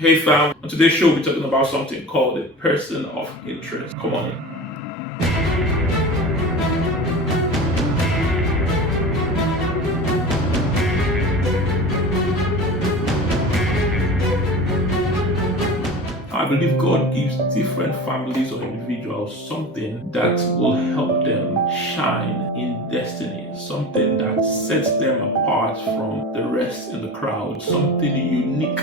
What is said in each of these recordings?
Hey fam, on today's show we're talking about something called a person of interest. Come on in. I believe God gives different families or individuals something that will help them shine in destiny, something that sets them apart from the rest in the crowd, something unique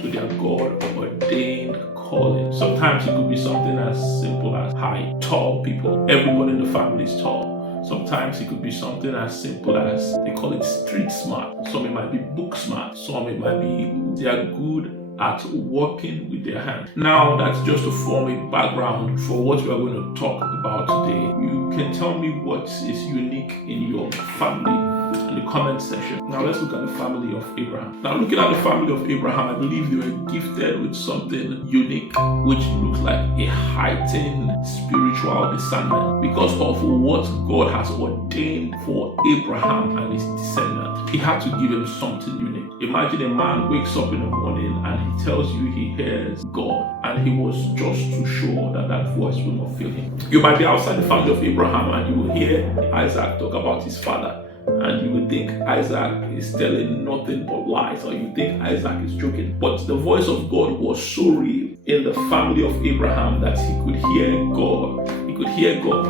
to their God-ordained calling. Sometimes it could be something as simple as height, tall people. Everybody in the family is tall. Sometimes it could be something as simple as, they call it street smart. Some it might be book smart. Some it might be they are good at working with their hands. Now, that's just to form a background for what we are going to talk about today. You can tell me what is unique in your family in the comment section. Now, let's look at the family of Abraham. Now, looking at the family of Abraham, I believe they were gifted with something unique, which looks like a heightened spiritual discernment because of what God has ordained for Abraham and his descendants. He had to give him something unique. Imagine a man wakes up in the morning and he tells you he hears God, and he was just too sure that that voice will not fail him. You might be outside the family of Abraham and you will hear Isaac talk about his father, and you would think Isaac is telling nothing but lies, or you think Isaac is joking. But the voice of God was so real in the family of Abraham that he could hear God. He could hear God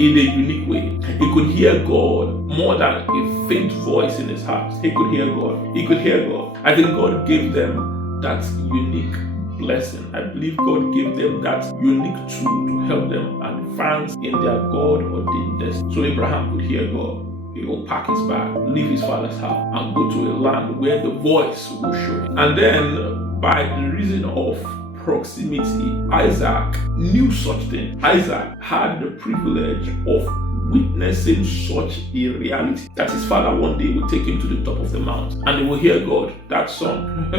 in a unique way. He could hear God more than a faint voice in his heart. He could hear God. He could hear God. I think God gave them that unique blessing. I believe God gave them that unique tool to help them advance in their God-ordained destiny. So Abraham could hear God. He will pack his bag, leave his father's house, and go to a land where the voice will show him. And then, by the reason of proximity, Isaac knew such thing. Isaac had the privilege of witnessing such a reality that his father one day would take him to the top of the mount and they will hear God, that son,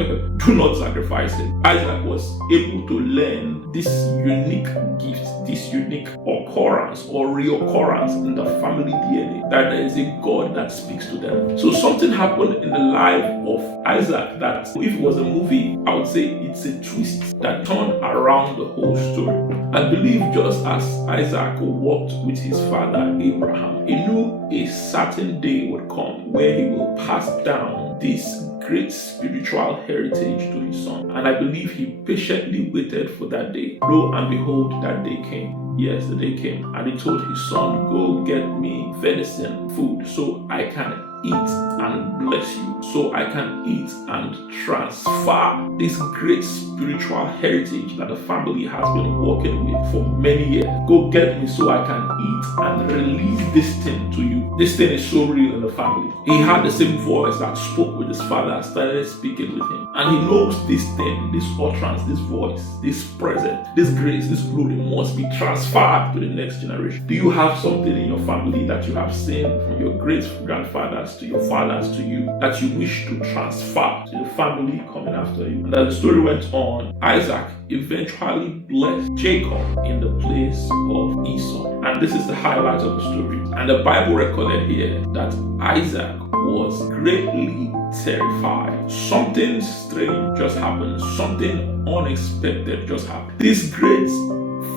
do not sacrifice him. Isaac was able to learn this unique gift, this unique occurrence or reoccurrence in the family DNA, that there is a God that speaks to them. So something happened in the life of Isaac that, if it was a movie, I would say it's a twist that turned around the whole story. I believe just as Isaac walked with his father Abraham, he knew a certain day would come where he will pass down this great spiritual heritage to his son. And I believe he patiently waited for that day. Lo and behold, that day came. Yes, the day came. And he told his son, go get me venison food so I can eat and bless you, so I can eat and transfer this great spiritual heritage that the family has been working with for many years. Go get me so I can eat and release this thing to you. This thing is so real in the family. He had the same voice that spoke with his father, started speaking with him. And he knows this thing, this utterance, this voice, this presence, this grace, this glory must be transferred to the next generation. Do you have something in your family that you have seen from your great grandfathers to your fathers to you that you wish to transfer to the family coming after you? And as the story went on, Isaac eventually blessed Jacob in the place of Esau. And this is the highlight of the story. And the Bible recorded here that Isaac was greatly terrified. Something strange just happened. Something unexpected just happened. This great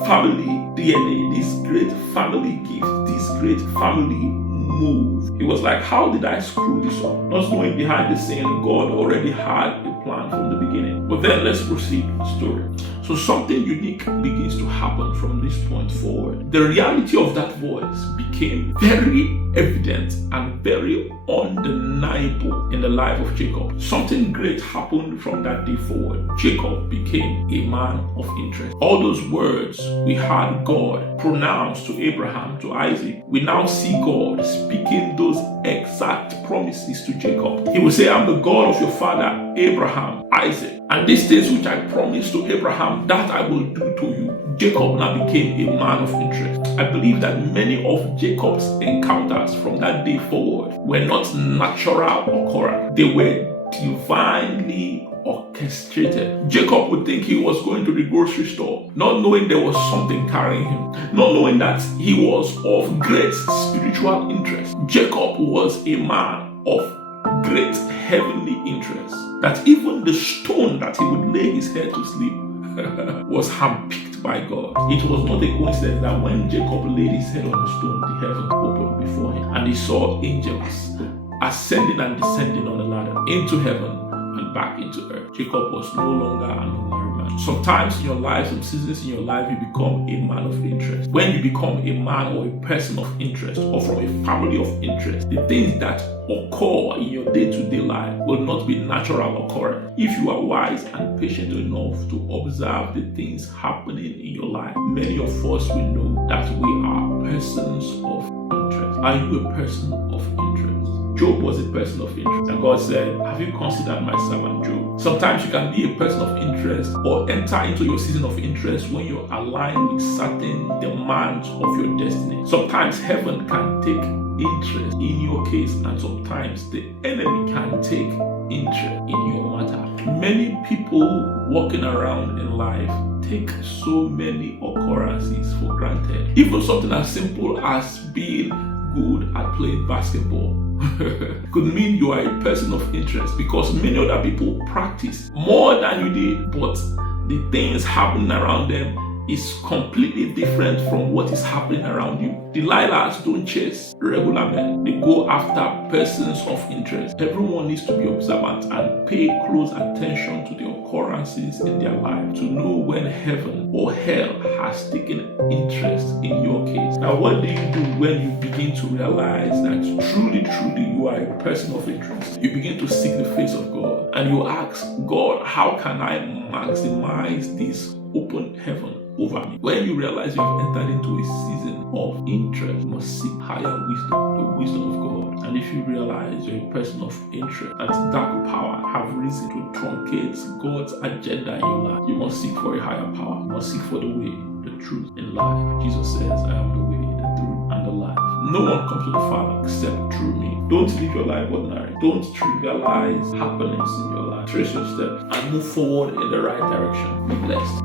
family DNA, this great family gift, this great family move. He was like, how did I screw this up? Not knowing behind the scene, God already had a plan from the beginning. But then let's proceed with the story. So something unique begins to happen from this point forward. The reality of that voice became very evident and very undeniable in the life of Jacob. Something great happened from that day forward. Jacob became a man of interest. All those words we had God pronounce to Abraham, to Isaac, we now see God speaking those exact promises to Jacob. He will say, I'm the God of your father Abraham, Isaac, and these things which I promised to Abraham, that I will do to you. Jacob now became a man of interest. I believe that many of Jacob's encounters from that day forward were not natural occurrence. They were divinely orchestrated. Jacob would think he was going to the grocery store, not knowing there was something carrying him, not knowing that he was of great spiritual interest. Jacob was a man of great heavenly interest that even the stone that he would lay his head to sleep was handpicked by God. It was not a coincidence that when Jacob laid his head on the stone, the heaven opened before him, and he saw angels ascending and descending on the ladder into heaven and back into earth. Jacob was no longer an ordinary man. Sometimes in your life, some seasons in your life, you become a man of interest. When you become a man or a person of interest, or from a family of interest, the things that occur in your day-to-day life will not be natural occurrence. If you are wise and patient enough to observe the things happening in your life, many of us will know that we are persons of interest. Are you a person of interest? Job was a person of interest, and God said, have you considered my servant Job? Sometimes you can be a person of interest or enter into your season of interest when you're aligned with certain demands of your destiny. Sometimes heaven can take interest in your case, and sometimes the enemy can take interest in your matter. Many people walking around in life take so many occurrences for granted. Even something as simple as being good at playing basketball could mean you are a person of interest, because many other people practice more than you did, but the things happening around them is completely different from what is happening around you. Delilahs don't chase regular men. They go after persons of interest. Everyone needs to be observant and pay close attention to the occurrences in their life to know when heaven or hell has taken interest in your case. Now, what do you do when you begin to realize that truly you are a person of interest? You begin to seek the face of God and you ask God, how can I maximize this open heaven over me? When you realize you have entered into a season of interest, you must seek higher wisdom, the wisdom of God. And if you realize you're a person of interest, that dark power have risen to truncate God's agenda in your life, you must seek for a higher power. You must seek for the way, the truth, in life. Jesus says, I am the way, the truth, and the life. No one comes to the Father except through me. Don't live your life ordinary. Don't trivialize happenings in your life. Trace your steps and move forward in the right direction. Be blessed.